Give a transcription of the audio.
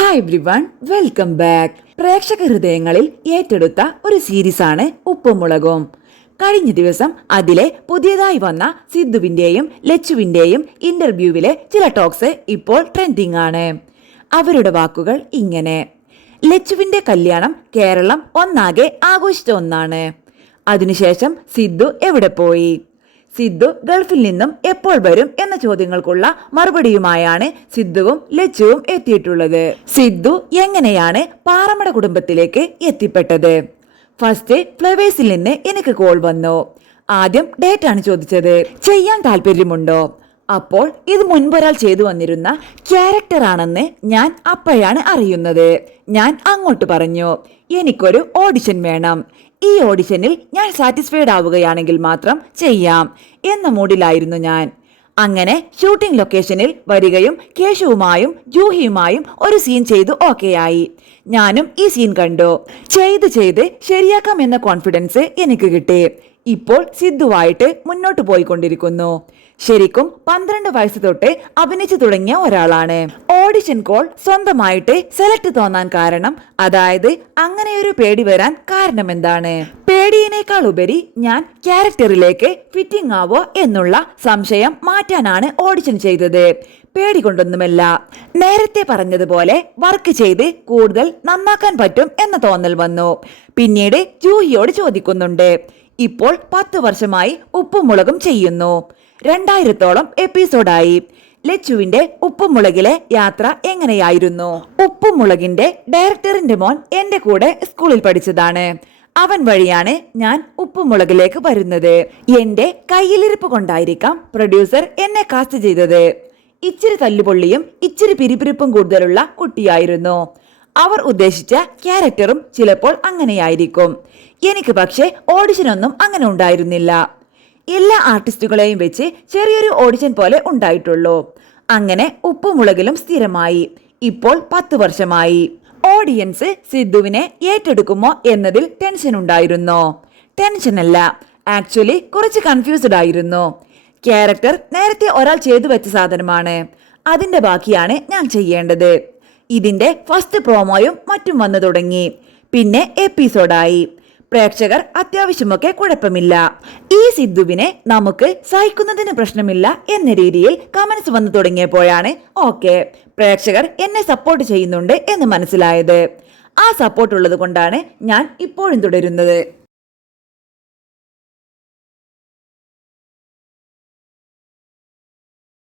Hi everyone, welcome back. പ്രേക്ഷക ഹൃദയങ്ങളിൽ ഏറ്റെടുത്ത ഒരു സീരീസാണ് ഉപ്പും മുളകും. കഴിഞ്ഞ ദിവസം അതിലെ പുതിയതായി വന്ന സിദ്ധുവിന്റെയും ലച്ചുവിന്റെയും ഇന്റർവ്യൂവിലെ ചില ടോക്സ് ഇപ്പോൾ ട്രെൻഡിങ് ആണ്. അവരുടെ വാക്കുകൾ ഇങ്ങനെ: ലച്ചുവിന്റെ കല്യാണം കേരളം ഒന്നാകെ ആഘോഷിച്ച ഒന്നാണ്. അതിനുശേഷം സിദ്ധു എവിടെ പോയി? സിദ്ധു ഗൾഫിൽ നിന്നും എപ്പോൾ വരും എന്ന ചോദ്യങ്ങൾക്കുള്ള മറുപടിയുമായാണ് സിദ്ധുവും ലച്ചുവും എത്തിയിട്ടുള്ളത്. സിദ്ധു എങ്ങനെയാണ് പാറമട കുടുംബത്തിലേക്ക് എത്തിപ്പെട്ടത്? ഫസ്റ്റ് ഫ്ലവേഴ്സിൽ നിന്ന് എനിക്ക് കോൾ വന്നു. ആദ്യം ഡേറ്റ് ആണ് ചോദിച്ചത്. ചെയ്യാൻ താല്പര്യമുണ്ടോ? അപ്പോൾ ഇത് മുൻപൊരാൾ ചെയ്തു വന്നിരുന്ന ക്യാരക്ടർ ആണെന്ന് ഞാൻ അപ്പോഴാണ് അറിയുന്നത്. ഞാൻ അങ്ങോട്ട് പറഞ്ഞു, എനിക്കൊരു ഓഡിഷൻ വേണം. ഈ ഓഡിഷനിൽ ഞാൻ സാറ്റിസ്ഫൈഡ് ആവുകയാണെങ്കിൽ മാത്രം ചെയ്യാം എന്ന മൂഡിലായിരുന്നു ഞാൻ. അങ്ങനെ ഷൂട്ടിംഗ് ലൊക്കേഷനിൽ വരികയും കേശവുമായും ജൂഹിയുമായും ഒരു സീൻ ചെയ്തു ഓക്കെയായി. ഞാനും ഈ സീൻ കണ്ടു. ചെയ്ത് ശരിയാക്കാം എന്ന കോൺഫിഡൻസ് എനിക്ക് കിട്ടി. ഇപ്പോൾ സിദ്ധുവായിട്ട് മുന്നോട്ട് പോയിക്കൊണ്ടിരിക്കുന്നു. ശരിക്കും 12 വയസ്സ് തൊട്ട് അഭിനയിച്ചു തുടങ്ങിയ ഒരാളാണ്. ഓഡിഷൻ കോൾ സ്വന്തമായിട്ട് സെലക്ട് തോന്നാൻ കാരണം, അതായത് അങ്ങനെയൊരു പേടി വരാൻ കാരണം എന്താണ്? പേടിയേക്കാൾ ഉപരി ഞാൻ ക്യാരക്ടറിലേക്ക് ഫിറ്റിംഗ് ആവോ എന്നുള്ള സംശയം മാറ്റാനാണ് ഓഡിഷൻ ചെയ്തത്. പേടി കൊണ്ടൊന്നുമല്ല. നേരത്തെ പറഞ്ഞതുപോലെ വർക്ക് ചെയ്ത് കൂടുതൽ നന്നാക്കാൻ പറ്റും എന്ന തോന്നൽ വന്നു. പിന്നീട് ജൂഹിയോട് ചോദിക്കുന്നുണ്ട്. ഇപ്പോൾ 10 വർഷമായി ഉപ്പും മുളകും ചെയ്യുന്നു. 2000-ഓളം എപ്പിസോഡായി. ലച്ചുവിന്റെ ഉപ്പും മുളകിലെ യാത്ര എങ്ങനെയായിരുന്നു? ഉപ്പും മുളകിന്റെ ഡയറക്ടറിന്റെ മോൻ എന്റെ കൂടെ സ്കൂളിൽ പഠിച്ചതാണ്. അവൻ വഴിയാണ് ഞാൻ ഉപ്പും മുളകിലേക്ക് വരുന്നത്. എന്റെ കയ്യിലിരിപ്പ് കൊണ്ടായിരിക്കാം പ്രൊഡ്യൂസർ എന്നെ കാസ്റ്റ് ചെയ്തത്. ഇച്ചിരി തല്ലുപൊള്ളിയും ഇച്ചിരി പിരിപിരിപ്പും കൂടുതലുള്ള കുട്ടിയായിരുന്നു. അവർ ഉദ്ദേശിച്ച ക്യാരക്ടറും ചിലപ്പോൾ അങ്ങനെയായിരിക്കും. എനിക്ക് പക്ഷേ ഓഡിഷനൊന്നും അങ്ങനെ ഉണ്ടായിരുന്നില്ല. എല്ലാ ആർട്ടിസ്റ്റുകളെയും വെച്ച് ചെറിയൊരു ഓഡിഷൻ പോലെ ഉണ്ടായിട്ടുള്ളൂ. അങ്ങനെ ഉപ്പും മുളകിലും സ്ഥിരമായി. ഇപ്പോൾ 10 വർഷമായി. ഓഡിയൻസ് സിദ്ധുവിനെ ഏറ്റെടുക്കുമോ എന്നതിൽ ടെൻഷൻ ഉണ്ടായിരുന്നോ? ടെൻഷനല്ല, ആക്ച്വലി കുറച്ച് കൺഫ്യൂസ്ഡ് ആയിരുന്നു. ക്യാരക്ടർ നേരത്തെ ഒരാൾ ചെയ്തു വെച്ച സാധനമാണ്. അതിന്റെ ബാക്കിയാണ് ഞാൻ ചെയ്യേണ്ടത്. ഇതിന്റെ ഫസ്റ്റ് പ്രോമോയും മറ്റും വന്നു തുടങ്ങി. പിന്നെ എപ്പിസോഡായി. പ്രേക്ഷകർ അത്യാവശ്യമൊക്കെ കുഴപ്പമില്ല. ഈ സിദ്ധുവിനെ നമുക്ക് സഹിക്കുന്നതിന് പ്രശ്നമില്ല എന്ന രീതിയിൽ കമന്റ്സ് വന്നു തുടങ്ങിയപ്പോഴാണ് ഓക്കെ, പ്രേക്ഷകർ എന്നെ സപ്പോർട്ട് ചെയ്യുന്നുണ്ട് എന്ന് മനസ്സിലായത്. ആ സപ്പോർട്ട് ഉള്ളത് കൊണ്ടാണ് ഞാൻ ഇപ്പോഴും തുടരുന്നത്.